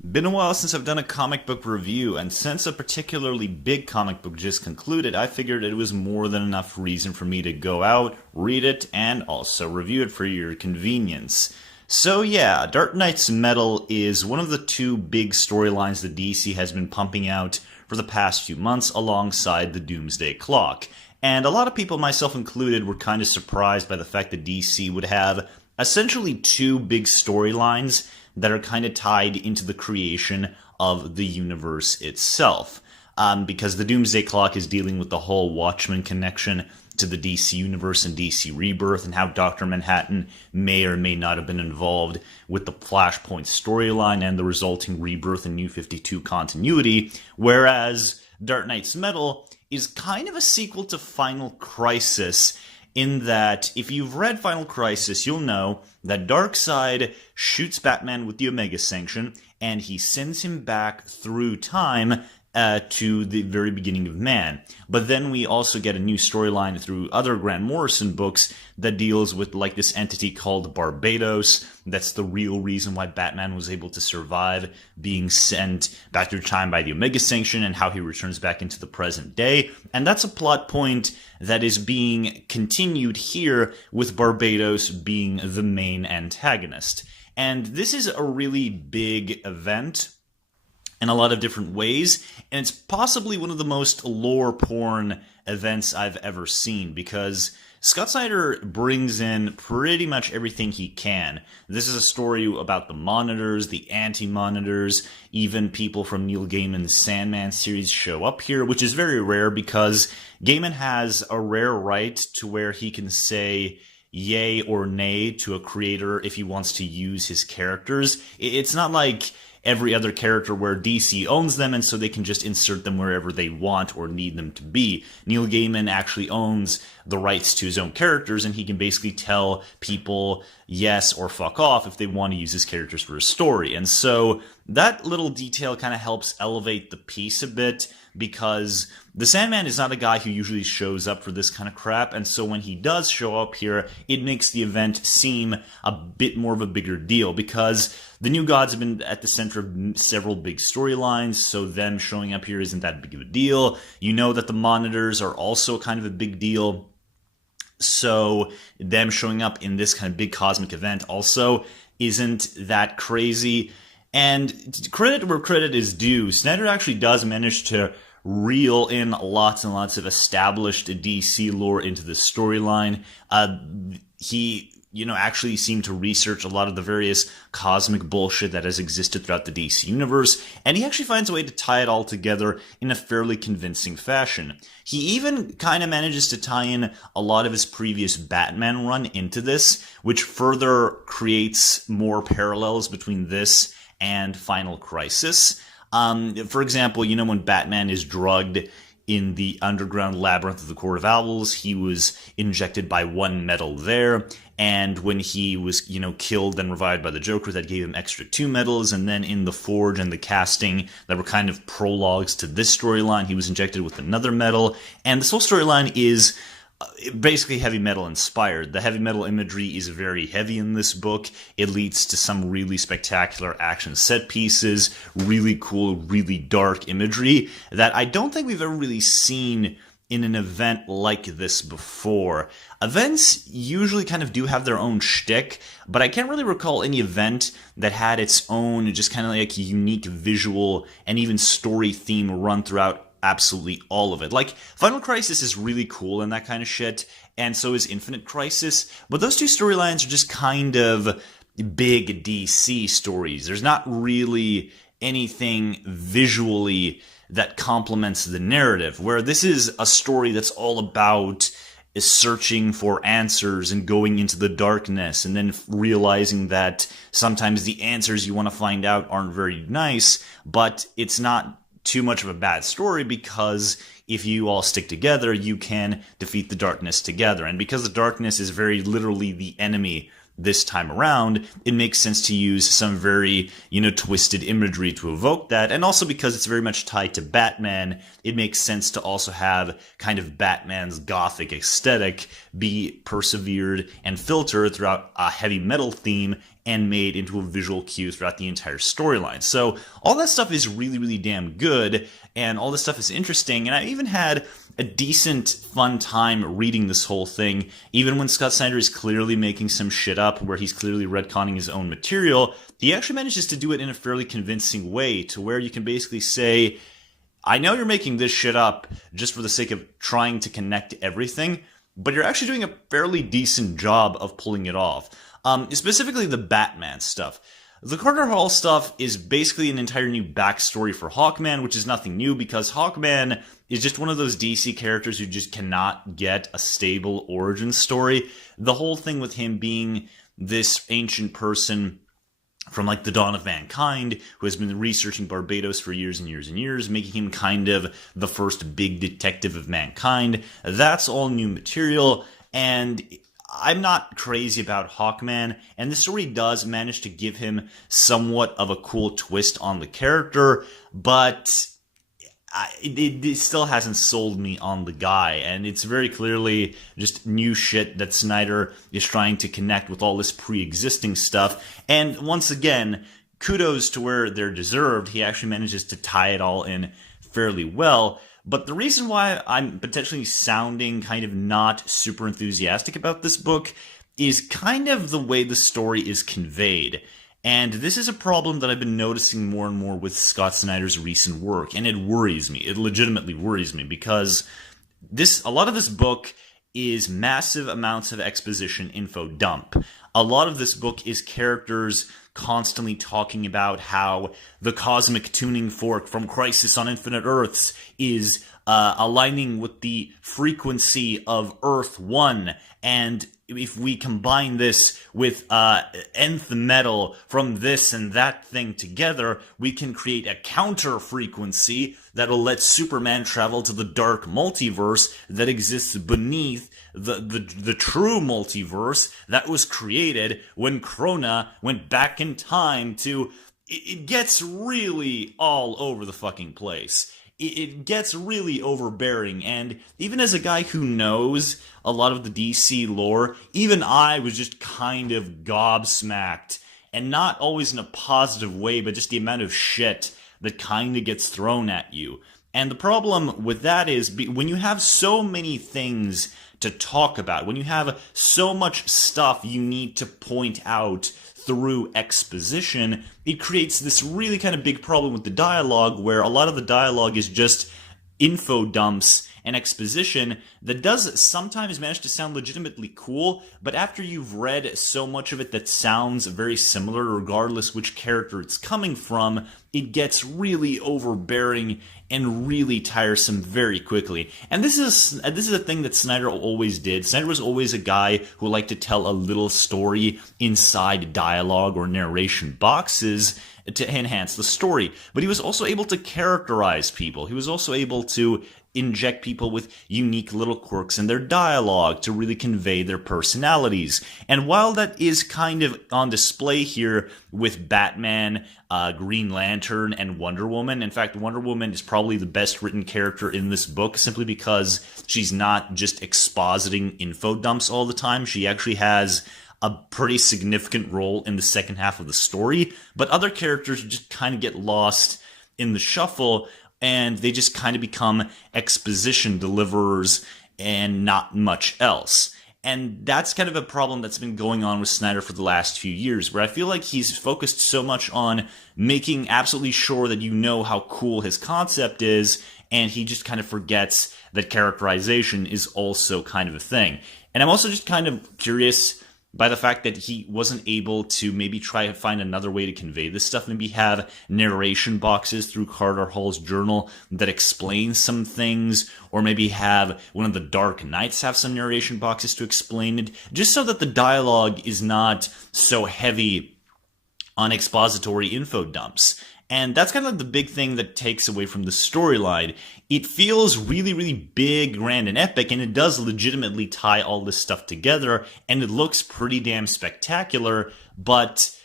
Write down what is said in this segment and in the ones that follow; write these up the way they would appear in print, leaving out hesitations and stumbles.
Been a while since I've done a comic book review, and since a particularly big comic book just concluded, I figured it was more than enough reason for me to go out, read it, and also review it for your convenience. So yeah, Dark Knight's Metal is one of the two big storylines that DC has been pumping out for the past few months alongside the Doomsday Clock. And a lot of people, myself included, were kind of surprised by the fact that DC would have essentially two big storylines that are kind of tied into the creation of the universe itself. Because the Doomsday Clock is dealing with the whole Watchmen connection to the DC Universe and DC Rebirth, and how Dr. Manhattan may or may not have been involved with the Flashpoint storyline and the resulting Rebirth and New 52 continuity, whereas Dark Knight's Metal is kind of a sequel to Final Crisis, in that if you've read Final Crisis, you'll know that Darkseid shoots Batman with the Omega Sanction, and he sends him back through time to the very beginning of man. But then we also get a new storyline through other Grant Morrison books that deals with like this entity called Barbados. That's the real reason why Batman was able to survive being sent back through time by the Omega Sanction, and how he returns back into the present day. And that's a plot point that is being continued here, with Barbados being the main antagonist. And this is a really big event in a lot of different ways, and it's possibly one of the most lore porn events I've ever seen, because Scott Snyder brings in pretty much everything he can. This is a story about the Monitors, the Anti-Monitors, even people from Neil Gaiman's Sandman series show up here, which is very rare because Gaiman has a rare right to where he can say yay or nay to a creator if he wants to use his characters. It's not like every other character where DC owns them, and so they can just insert them wherever they want or need them to be. Neil Gaiman actually owns the rights to his own characters, and he can basically tell people yes or fuck off if they want to use his characters for a story. And so that little detail kind of helps elevate the piece a bit, because the Sandman is not a guy who usually shows up for this kind of crap, and so when he does show up here, it makes the event seem a bit more of a bigger deal, because the New Gods have been at the center of several big storylines, so them showing up here isn't that big of a deal. You know that the Monitors are also kind of a big deal, so them showing up in this kind of big cosmic event also isn't that crazy. And credit where credit is due, Snyder actually does manage to reel in lots and lots of established DC lore into the storyline. He actually seemed to research a lot of the various cosmic bullshit that has existed throughout the DC universe, and he actually finds a way to tie it all together in a fairly convincing fashion. He even kind of manages to tie in a lot of his previous Batman run into this, which further creates more parallels between this and Final Crisis. For example, when Batman is drugged in the underground labyrinth of the Court of Owls, he was injected by one metal there, and when he was, killed and revived by the Joker, that gave him extra 2 metals, and then in the Forge and the Casting, that were kind of prologues to this storyline, he was injected with another metal, and this whole storyline is basically heavy metal inspired. The heavy metal imagery is very heavy in this book. It leads to some really spectacular action set pieces, really cool, really dark imagery that I don't think we've ever really seen in an event like this before. Events usually kind of do have their own shtick, but I can't really recall any event that had its own just kind of like unique visual and even story theme run throughout absolutely all of it. Like, Final Crisis is really cool and that kind of shit, and so is Infinite Crisis, but those two storylines are just kind of big DC stories. There's not really anything visually that complements the narrative, where this is a story that's all about searching for answers and going into the darkness, and then realizing that sometimes the answers you want to find out aren't very nice, but it's not too much of a bad story, because if you all stick together, you can defeat the darkness together. And because the darkness is very literally the enemy this time around, it makes sense to use some very, twisted imagery to evoke that. And also because it's very much tied to Batman, it makes sense to also have kind of Batman's gothic aesthetic be persevered and filtered throughout a heavy metal theme and made into a visual cue throughout the entire storyline. So all that stuff is really, really damn good, and all this stuff is interesting, and I even had a decent fun time reading this whole thing, even when Scott Snyder is clearly making some shit up, where he's clearly retconning his own material. He actually manages to do it in a fairly convincing way, to where you can basically say, I know you're making this shit up just for the sake of trying to connect everything, but you're actually doing a fairly decent job of pulling it off. Specifically the Batman stuff. The Carter Hall stuff is basically an entire new backstory for Hawkman, which is nothing new because Hawkman is just one of those DC characters who just cannot get a stable origin story. The whole thing with him being this ancient person from like the dawn of mankind, who has been researching Barbados for years and years and years, making him kind of the first big detective of mankind. That's all new material, and I'm not crazy about Hawkman, and the story does manage to give him somewhat of a cool twist on the character, but it still hasn't sold me on the guy, and it's very clearly just new shit that Snyder is trying to connect with all this pre-existing stuff. And once again, kudos to where they're deserved. He actually manages to tie it all in fairly well. But the reason why I'm potentially sounding kind of not super enthusiastic about this book is kind of the way the story is conveyed. And this is a problem that I've been noticing more and more with Scott Snyder's recent work, and it worries me. It legitimately worries me, because a lot of this book is massive amounts of exposition info dump. A lot of this book is characters constantly talking about how the cosmic tuning fork from Crisis on Infinite Earths is aligning with the frequency of Earth 1, and if we combine this with nth metal from this and that thing together, we can create a counter frequency that'll let Superman travel to the dark multiverse that exists beneath the true multiverse that was created when Krona went back in time to... It gets really all over the fucking place. It gets really overbearing, and even as a guy who knows a lot of the DC lore, even I was just kind of gobsmacked, and not always in a positive way, but just the amount of shit that kind of gets thrown at you. And the problem with that is, when you have so many things to talk about, when you have so much stuff you need to point out through exposition, it creates this really kind of big problem with the dialogue, where a lot of the dialogue is just info dumps and exposition that does sometimes manage to sound legitimately cool, but after you've read so much of it that sounds very similar, regardless which character it's coming from, it gets really overbearing and really tiresome very quickly. And this is a thing that Snyder always did. Snyder was always a guy who liked to tell a little story inside dialogue or narration boxes to enhance the story. But he was also able to characterize people. He was also able to inject people with unique little quirks in their dialogue to really convey their personalities. And while that is kind of on display here with Batman, Green Lantern, and Wonder Woman, in fact, Wonder Woman is probably the best written character in this book, simply because she's not just expositing info dumps all the time. She actually has a pretty significant role in the second half of the story, but other characters just kind of get lost in the shuffle, and they just kind of become exposition deliverers and not much else. And that's kind of a problem that's been going on with Snyder for the last few years, where I feel like he's focused so much on making absolutely sure that you know how cool his concept is, and he just kind of forgets that characterization is also kind of a thing. And I'm also just kind of curious by the fact that he wasn't able to maybe try to find another way to convey this stuff, maybe have narration boxes through Carter Hall's journal that explain some things, or maybe have one of the Dark Knights have some narration boxes to explain it, just so that the dialogue is not so heavy on expository info dumps. And that's kind of like the big thing that takes away from the storyline. It feels really, really big, grand, and epic, and it does legitimately tie all this stuff together, and it looks pretty damn spectacular, but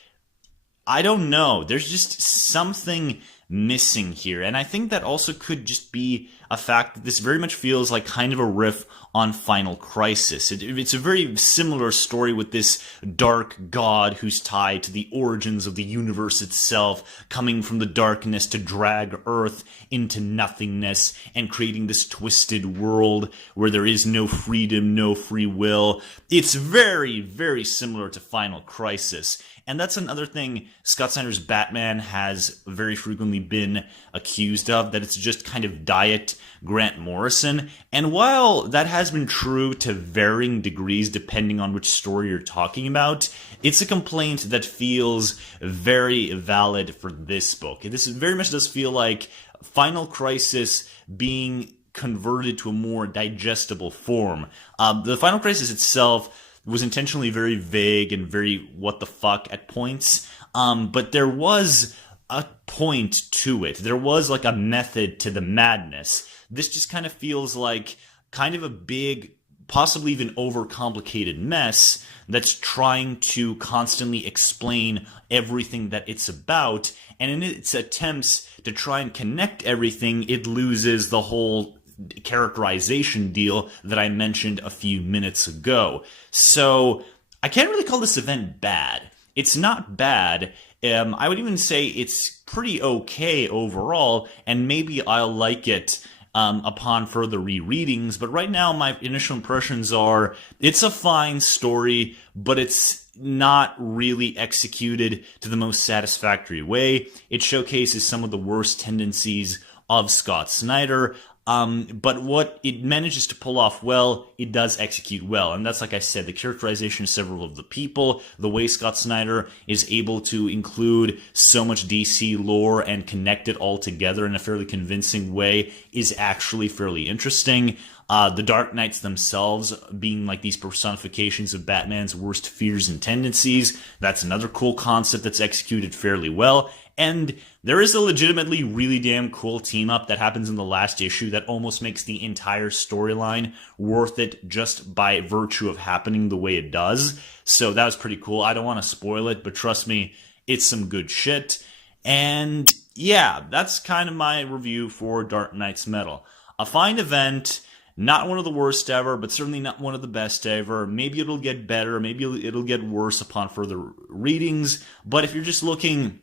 I don't know. There's just something missing here. And I think that also could just be a fact that this very much feels like kind of a riff on Final Crisis. It's a very similar story with this dark god who's tied to the origins of the universe itself, coming from the darkness to drag Earth into nothingness and creating this twisted world where there is no freedom, no free will. It's very, very similar to Final Crisis. And that's another thing Scott Snyder's Batman has very frequently been accused of, that it's just kind of diet Grant Morrison. And while that has been true to varying degrees depending on which story you're talking about, it's a complaint that feels very valid for this book. This very much does feel like Final Crisis being converted to a more digestible form. The Final Crisis itself was intentionally very vague and very what the fuck at points, but there was a point to it. There was like a method to the madness. This just kind of feels like kind of a big, possibly even overcomplicated mess that's trying to constantly explain everything that it's about, and in its attempts to try and connect everything, it loses the whole characterization deal that I mentioned a few minutes ago. So I can't really call this event bad. It's not bad. I would even say it's pretty okay overall, and maybe I'll like it upon further rereadings. But right now, my initial impressions are it's a fine story, but it's not really executed to the most satisfactory way. It showcases some of the worst tendencies of Scott Snyder. But what it manages to pull off well, it does execute well. And that's, like I said, the characterization of several of the people, the way Scott Snyder is able to include so much DC lore and connect it all together in a fairly convincing way is actually fairly interesting. The Dark Knights themselves being like these personifications of Batman's worst fears and tendencies, that's another cool concept that's executed fairly well. And there is a legitimately really damn cool team-up that happens in the last issue that almost makes the entire storyline worth it just by virtue of happening the way it does. So that was pretty cool. I don't want to spoil it, but trust me, it's some good shit. And yeah, that's kind of my review for Dark Knight's Metal. A fine event. Not one of the worst ever, but certainly not one of the best ever. Maybe it'll get better, maybe it'll get worse upon further readings. But if you're just looking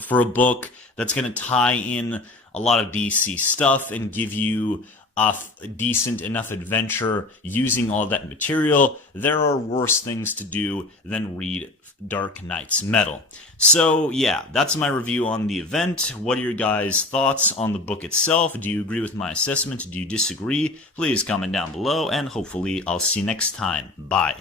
for a book that's going to tie in a lot of DC stuff and give you a decent enough adventure using all that material, there are worse things to do than read Dark Knight's Metal. So yeah, that's my review on the event. What are your guys' thoughts on the book itself? Do you agree with my assessment? Do you disagree? Please comment down below, and hopefully I'll see you next time. Bye.